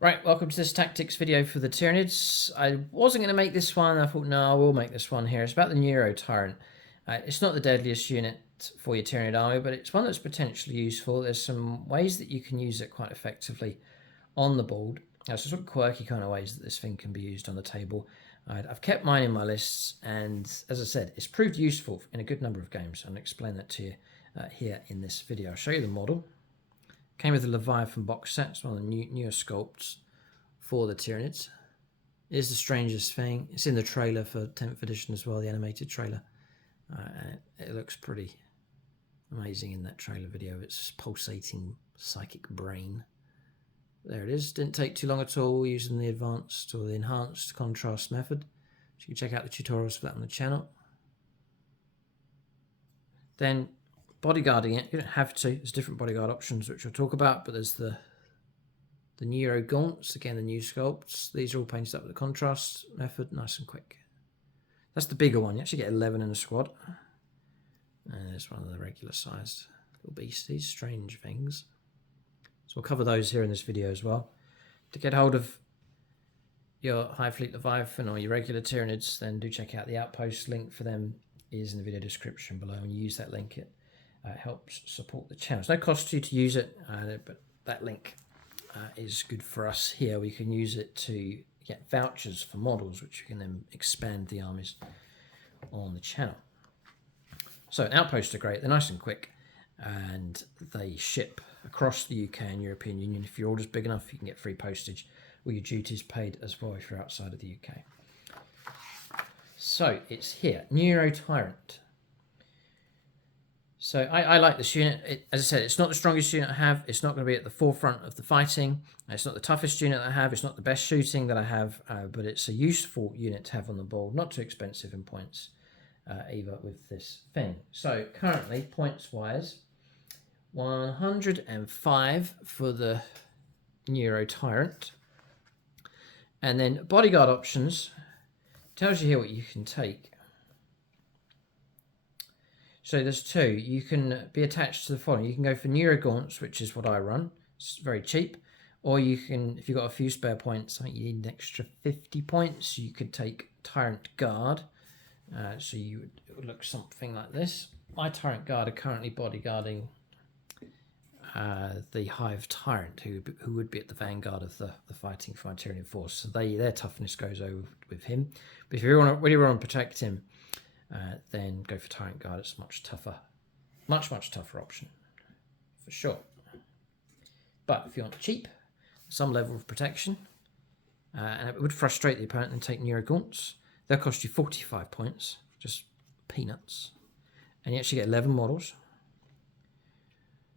Right, welcome to this tactics video for the Tyranids. I wasn't going to make this one. I thought, no, I will make this one here. It's about the Neurotyrant. It's not the deadliest unit for your Tyranid army, but it's one that's potentially useful. There's some ways that you can use it quite effectively on the board. There's some sort of quirky kind of ways that this thing can be used on the table. I've kept mine in my lists, and as I said, it's proved useful in a good number of games. I'll explain that to you here in this video. I'll show you the model. Came with the Leviathan box set. It's one of the newer sculpts for the Tyranids. It is the strangest thing. It's in the trailer for 10th edition as well, the animated trailer. And it looks pretty amazing in that trailer video. It's pulsating psychic brain. There it is. Didn't take too long at all using the advanced or the enhanced contrast method. So you can check out the tutorials for that on the channel. Then bodyguarding it, you don't have to. There's different bodyguard options which we'll talk about, but there's the Neuro gaunts, again the new sculpts. These are all painted up with the contrast method, nice and quick. That's the bigger one. You actually get 11 in a squad. And there's one of the regular sized little beasties, strange things. So we'll cover those here in this video as well. To get hold of your High Fleet Leviathan or your regular Tyranids, then do check out the Outpost. Link for them is in the video description below. When you use that link, it helps support the channel. There's no cost to you to use it, but that link is good for us here. We can use it to get vouchers for models, which you can then expand the armies on the channel. So Outposts are great. They're nice and quick, and they ship across the UK and European Union. If your order's big enough, you can get free postage, or your duties paid as well if you're outside of the UK. So it's here, Neurotyrant. So I like this unit. As I said, it's not the strongest unit I have. It's not going to be at the forefront of the fighting. It's not the toughest unit I have. It's not the best shooting that I have, but it's a useful unit to have on the board. Not too expensive in points either with this thing. So currently, points-wise, 105 for the Neurotyrant. And then bodyguard options tells you here what you can take. So there's two. You can be attached to the following. You can go for Neuro Gaunts, which is what I run. It's very cheap. Or you can, if you've got a few spare points, I think you need an extra 50 points, you could take Tyrant Guard. So it would look something like this. My Tyrant Guard are currently bodyguarding the Hive Tyrant, who would be at the vanguard of the fighting for my Tyraniid force. So their toughness goes over with him. But if you really want to protect him, then go for Tyrant Guard. It's much tougher, much tougher option for sure. But if you want cheap, some level of protection, and it would frustrate the opponent, then take Neuro Gaunts. They'll cost you 45 points, just peanuts, and you actually get 11 models.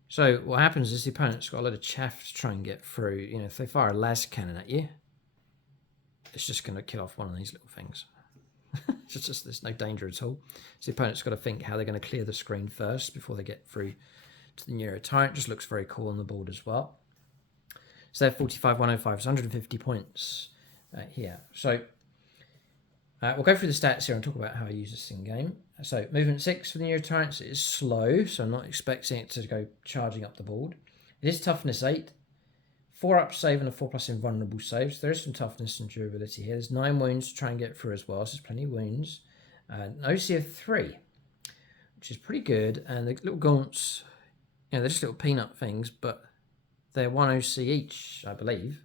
So what happens is the opponent's got a lot of chaff to try and get through. You know, if they fire a las cannon at you, it's just going to kill off one of these little things. It's just there's no danger at all. So the opponent's got to think how they're going to clear the screen first before they get through to the Neurotyrant. Just looks very cool on the board as well. So they're 45, 105, it's 150 points here. So we'll go through the stats here and talk about how I use this in game. So movement 6 for the Neurotyrants is slow, so I'm not expecting it to go charging up the board. It is toughness 8. 4 up save and a 4+ invulnerable saves. There is some toughness and durability here. There's 9 wounds to try and get through as well, so there's plenty of wounds. An OC of 3, which is pretty good. And the little gaunts, they're just little peanut things, but they're 1 OC each, I believe.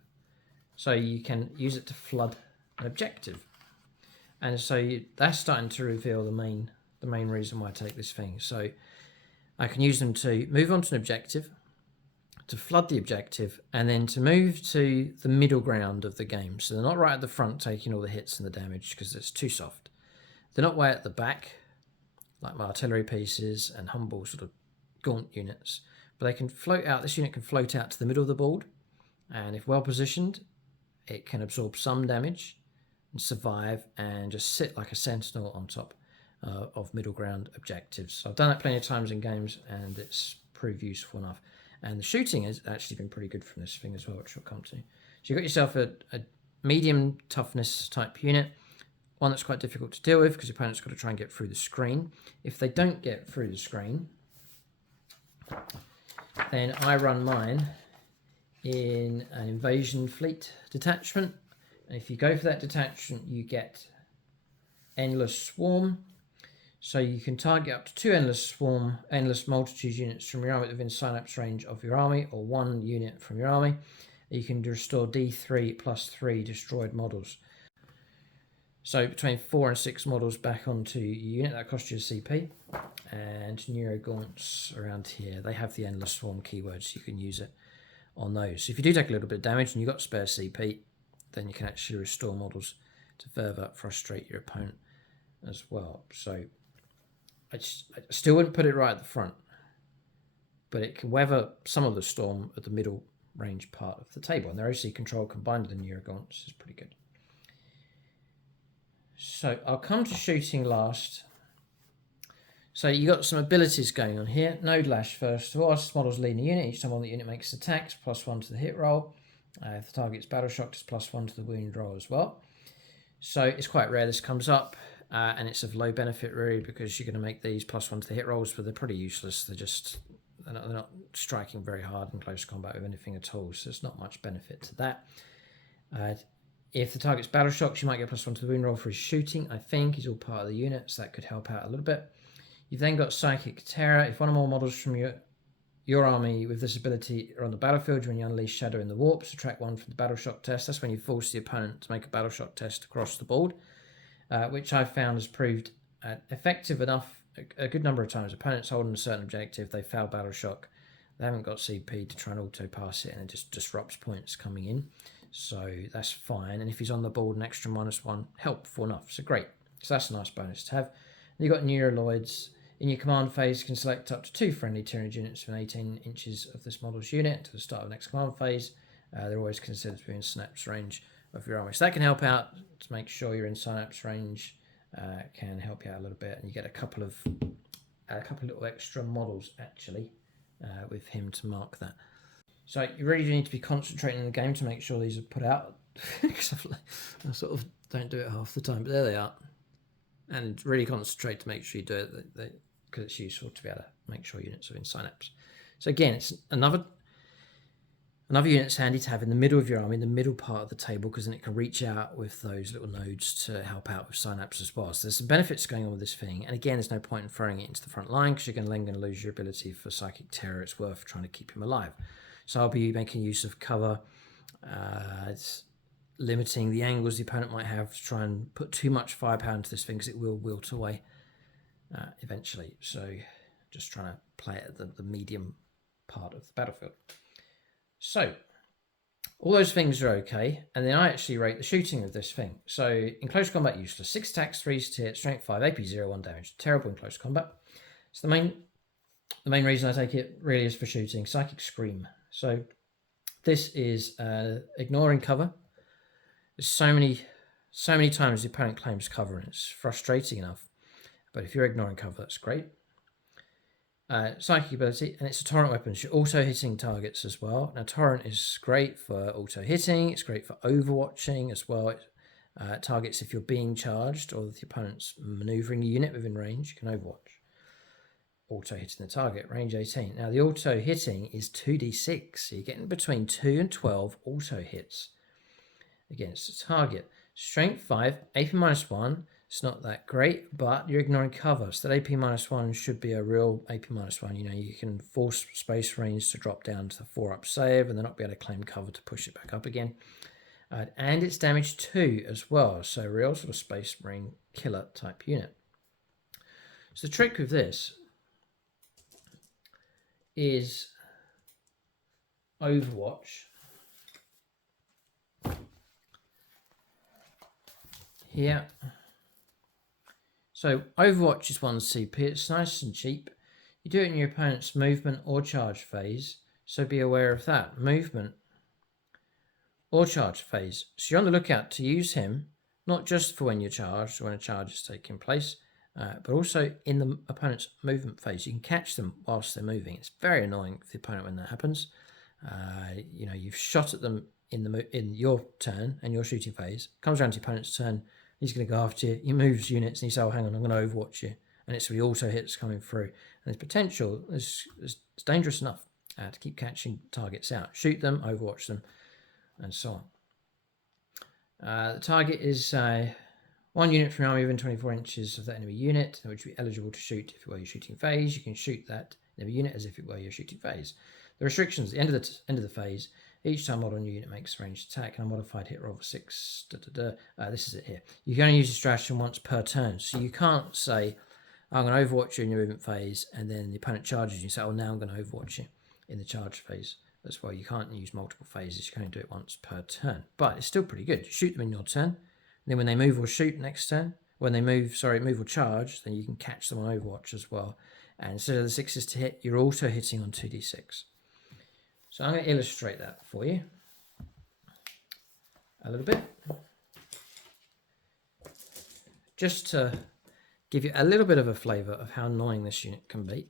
So you can use it to flood an objective. And so that's starting to reveal the main reason why I take this thing. So I can use them to move on to an objective, to flood the objective, and then to move to the middle ground of the game. So they're not right at the front taking all the hits and the damage because it's too soft. They're not way at the back, like my artillery pieces and humble sort of gaunt units. But they can float out, this unit can float out to the middle of the board, and if well positioned, it can absorb some damage and survive and just sit like a sentinel on top of middle ground objectives. So I've done that plenty of times in games, and it's proved useful enough. And the shooting has actually been pretty good from this thing as well, which we'll come to. So you've got yourself a medium toughness type unit, one that's quite difficult to deal with because your opponent's got to try and get through the screen. If they don't get through the screen, then I run mine in an invasion fleet detachment. And if you go for that detachment, you get endless swarm. So you can target up to 2 endless multitude units from your army within synapse range of your army, or 1 unit from your army. You can restore D3 plus 3 destroyed models. So between 4 and 6 models back onto your unit, that costs you a CP. And Neurogaunts around here, they have the endless swarm keywords, you can use it on those. So if you do take a little bit of damage and you've got spare CP, then you can actually restore models to further frustrate your opponent as well. So I still wouldn't put it right at the front, but it can weather some of the storm at the middle range part of the table, and their OC control combined with the Neurogaunts is pretty good. So I'll come to shooting last. So you got some abilities going on here. Node Lash first of all. As models leading the unit, each time on the unit makes attacks, +1 to the hit roll. If the target's battle shocked, it's +1 to the wound roll as well. So it's quite rare this comes up, and it's of low benefit really, because you're going to make these +1 to the hit rolls, but they're pretty useless. They're not striking very hard in close combat with anything at all, so there's not much benefit to that. If the target's battle shocked, you might get +1 to the wound roll for his shooting. I think he's all part of the unit, so that could help out a little bit. You've then got Psychic Terror. If one or more models from your army with this ability are on the battlefield, when you unleash Shadow in the Warp, subtract 1 from the battle shock test. That's when you force the opponent to make a battle shock test across the board, which I've found has proved effective enough a good number of times. Opponents holding a certain objective, they fail battle shock, they haven't got CP to try and auto pass it, and it just disrupts points coming in. So that's fine. And if he's on the board, an extra -1, helpful enough. So great. So that's a nice bonus to have. You've got Neuroloids. In your command phase, you can select up to 2 friendly Tyranid units within 18 inches of this model's unit to the start of the next command phase. They're always considered to be in synapse range of your army. So that can help out to make sure you're in synapse range. Can help you out a little bit, and you get a couple of little extra models actually with him to mark that. So you really do need to be concentrating in the game to make sure these are put out, because I sort of don't do it half the time, but there they are. And really concentrate to make sure you do it, because it's useful to be able to make sure units are in synapse. So again, it's another unit that's handy to have in the middle of your army, in the middle part of the table, because then it can reach out with those little nodes to help out with synapse as well. So there's some benefits going on with this thing. And again, there's no point in throwing it into the front line, because you're then going to lose your ability for Psychic Terror. It's worth trying to keep him alive. So I'll be making use of cover. It's limiting the angles the opponent might have to try and put too much firepower into this thing, because it will wilt away eventually. So just trying to play it at the medium part of the battlefield. So all those things are okay, and then I actually rate the shooting of this thing. So in close combat, useless. 6 attacks, 3 to hit, strength 5, AP 0, 1 damage. Terrible in close combat. So the main reason I take it really is for shooting. Psychic Scream. So this is ignoring cover. There's so many times the opponent claims cover, and it's frustrating enough. But if you're ignoring cover, that's great. Psychic ability, and it's a torrent weapon. So you're auto hitting targets as well. Now torrent is great for auto hitting. It's great for overwatching as well. It targets if you're being charged or if the opponent's maneuvering a unit within range. You can overwatch. Auto hitting the target, range 18. Now the auto hitting is 2d6. So you're getting between 2 and 12 auto hits against the target. Strength 5, AP -1. It's not that great, but you're ignoring cover. So that AP -1 should be a real AP -1. You know, you can force space range to drop down to the 4-up save, and then not be able to claim cover to push it back up again. And it's damage 2 as well. So a real sort of space marine killer type unit. So the trick with this is Overwatch. Here. So Overwatch is 1 CP. It's nice and cheap. You do it in your opponent's movement or charge phase, so be aware of that. Movement or charge phase. So you're on the lookout to use him, not just for when you're charged or when a charge is taking place, but also in the opponent's movement phase. You can catch them whilst they're moving. It's very annoying for the opponent when that happens. You know, you've shot at them in your turn and your shooting phase. Comes around to your opponent's turn. He's going to go after you. He moves units and you say, "Oh, hang on, I'm going to overwatch you." And it's the auto hits coming through. And there's potential. It's dangerous enough. to keep catching targets out. Shoot them, overwatch them, and so on. The target is 1 unit from your army within 24 inches of that enemy unit, which would be eligible to shoot if it were your shooting phase. You can shoot that enemy unit as if it were your shooting phase. The restrictions: at the end of the phase, each time model new unit makes a ranged attack and a modified hit roll of 6. This is it here. You can only use the stratagem once per turn, so you can't say, I'm going to overwatch you in your movement phase, and then the opponent charges you and say, oh, now I'm going to overwatch you in the charge phase. That's why you can't use multiple phases. You can only do it once per turn, but it's still pretty good. You shoot them in your turn, and then when they move or shoot next turn, when they move or charge, then you can catch them on overwatch as well. And instead of the 6s to hit, you're also hitting on 2d6. So I'm going to illustrate that for you a little bit, just to give you a little bit of a flavour of how annoying this unit can be.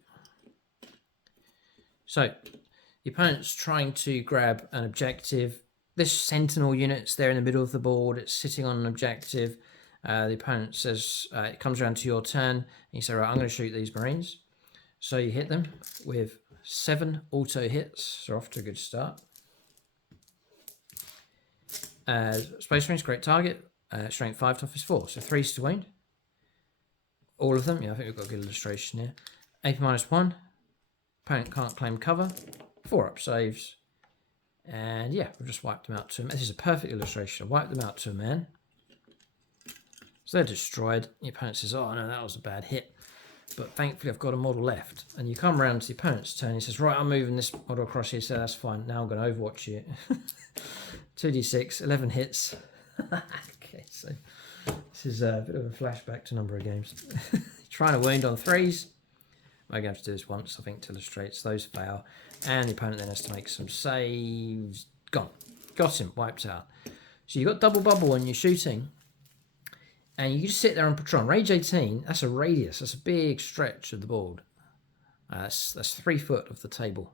So the opponent's trying to grab an objective. This sentinel unit's there in the middle of the board. It's sitting on an objective. The opponent says, it comes around to your turn, and you say, right, I'm going to shoot these Marines. So you hit them with 7 auto hits, so off to a good start. Space Marines, great target. Strength 5, toughness 4, so 3s to wound. All of them, yeah, I think we've got a good illustration here. AP -1, opponent can't claim cover, 4 up saves, and yeah, we've just wiped them out to a man. This is a perfect illustration. I wiped them out to a man. So they're destroyed. The opponent says, oh no, that was a bad hit. But thankfully I've got a model left. And you come around to the opponent's turn, he says, right, I'm moving this model across here, so that's fine. Now I'm going to overwatch you. 2d6, 11 hits. Okay, so this is a bit of a flashback to a number of games. Trying to wound on 3s. I'm going to have to do this once, I think, to illustrate. So those fail. And the opponent then has to make some saves. Gone. Got him. Wiped out. So you've got double bubble when you're shooting. And you just sit there and patrol. Rage 18, that's a radius. That's a big stretch of the board. That's 3 foot of the table.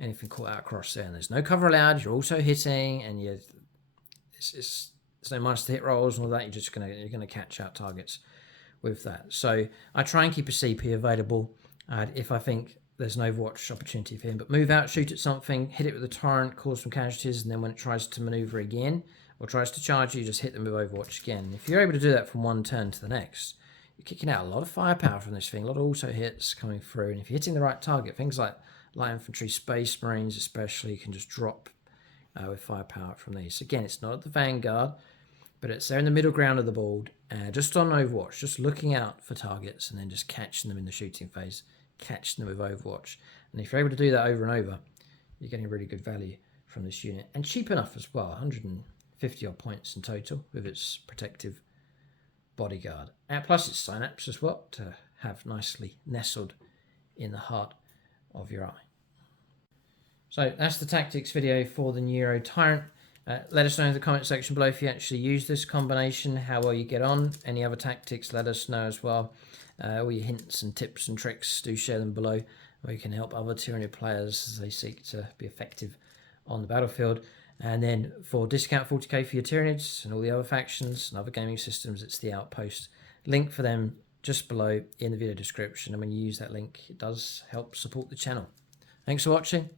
Anything caught out across there. And there's no cover allowed. You're also hitting. And there's no minus to hit rolls and all that. You're gonna catch out targets with that. So I try and keep a CP available if I think there's an overwatch opportunity for him. But move out, shoot at something, hit it with a torrent, cause some casualties, and then when it tries to maneuver again, or tries to charge you, just hit them with overwatch again. If you're able to do that from one turn to the next, you're kicking out a lot of firepower from this thing, a lot of auto hits coming through. And if you're hitting the right target, things like light infantry, space marines especially, you can just drop with firepower from these. Again, it's not at the vanguard, but it's there in the middle ground of the board, just on overwatch, just looking out for targets and then just catching them in the shooting phase, catching them with overwatch. And if you're able to do that over and over, you're getting really good value from this unit. And cheap enough as well, 150 odd points in total with its protective bodyguard. And plus its synapse as well to have nicely nestled in the heart of your eye. So that's the tactics video for the Neurotyrant. Let us know in the comment section below if you actually use this combination, how well you get on. Any other tactics, let us know as well. All your hints and tips and tricks, do share them below. We can help other Tyranid players as they seek to be effective on the battlefield. And then for discount 40k for your Tyranids and all the other factions and other gaming systems, it's the Outpost. Link for them just below in the video description. And when you use that link, it does help support the channel. Thanks for watching.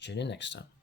Tune in next time.